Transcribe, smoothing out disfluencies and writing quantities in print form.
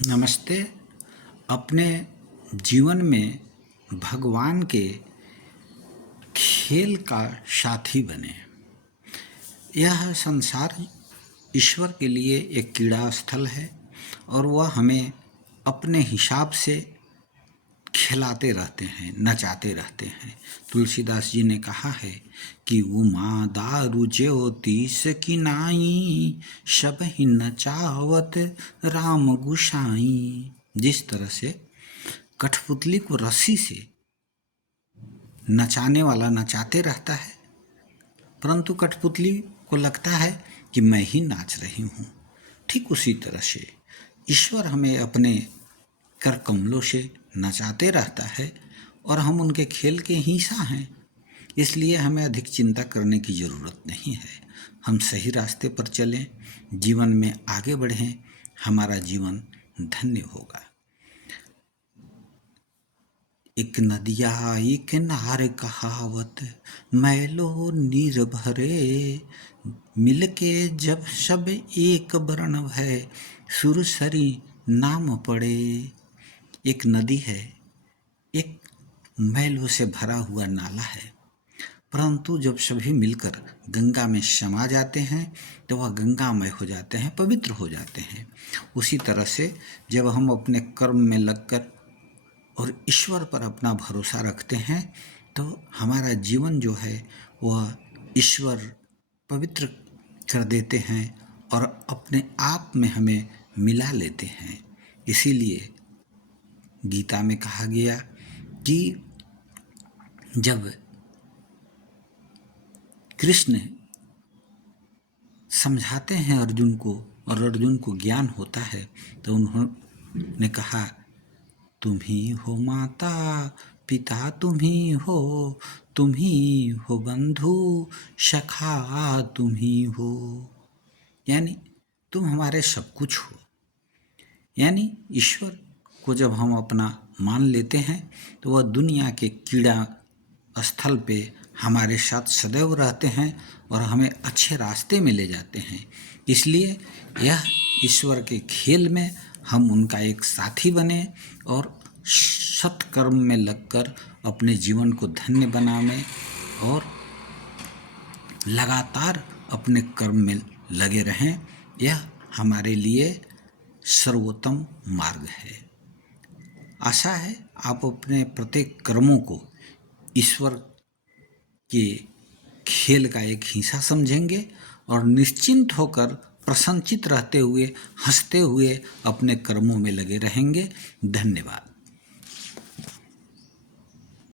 नमस्ते। अपने जीवन में भगवान के खेल का साथी बने। यह संसार ईश्वर के लिए एक क्रीड़ा स्थल है और वह हमें अपने हिसाब से खिलाते रहते हैं, नचाते रहते हैं। तुलसीदास जी ने कहा है कि उमा दारू ज्योतिष की नाई, सब ही नचावत राम गुसाई। जिस तरह से कठपुतली को रस्सी से नचाने वाला नचाते रहता है, परंतु कठपुतली को लगता है कि मैं ही नाच रही हूँ। ठीक उसी तरह से ईश्वर हमें अपने कर कमलों से नचाते रहता है और हम उनके खेल के हिस्सा हैं। इसलिए हमें अधिक चिंता करने की ज़रूरत नहीं है। हम सही रास्ते पर चलें, जीवन में आगे बढ़ें, हमारा जीवन धन्य होगा। एक नदिया एक नार कहावत, मैलो नीर भरे, मिलके जब सब एक वर्ण है, सुरसरी नाम पड़े। एक नदी है, एक मैलों से भरा हुआ नाला है, परंतु जब सभी मिलकर गंगा में समा जाते हैं तो वह गंगामय हो जाते हैं, पवित्र हो जाते हैं। उसी तरह से जब हम अपने कर्म में लगकर और ईश्वर पर अपना भरोसा रखते हैं तो हमारा जीवन जो है वह ईश्वर पवित्र कर देते हैं और अपने आप में हमें मिला लेते हैं। इसीलिए गीता में कहा गया कि जब कृष्ण समझाते हैं अर्जुन को और अर्जुन को ज्ञान होता है तो उन्होंने कहा, तुम ही हो माता पिता, तुम ही हो बंधु सखा, तुम ही हो। यानी तुम हमारे सब कुछ हो। यानी ईश्वर को जब हम अपना मान लेते हैं तो वह दुनिया के क्रीड़ा स्थल पे हमारे साथ सदैव रहते हैं और हमें अच्छे रास्ते में ले जाते हैं। इसलिए यह ईश्वर के खेल में हम उनका एक साथी बने और सत्कर्म में लगकर अपने जीवन को धन्य बनावें और लगातार अपने कर्म में लगे रहें। यह हमारे लिए सर्वोत्तम मार्ग है। आशा है आप अपने प्रत्येक कर्मों को ईश्वर के खेल का एक हिस्सा समझेंगे और निश्चिंत होकर प्रसन्नचित रहते हुए, हंसते हुए अपने कर्मों में लगे रहेंगे। धन्यवाद।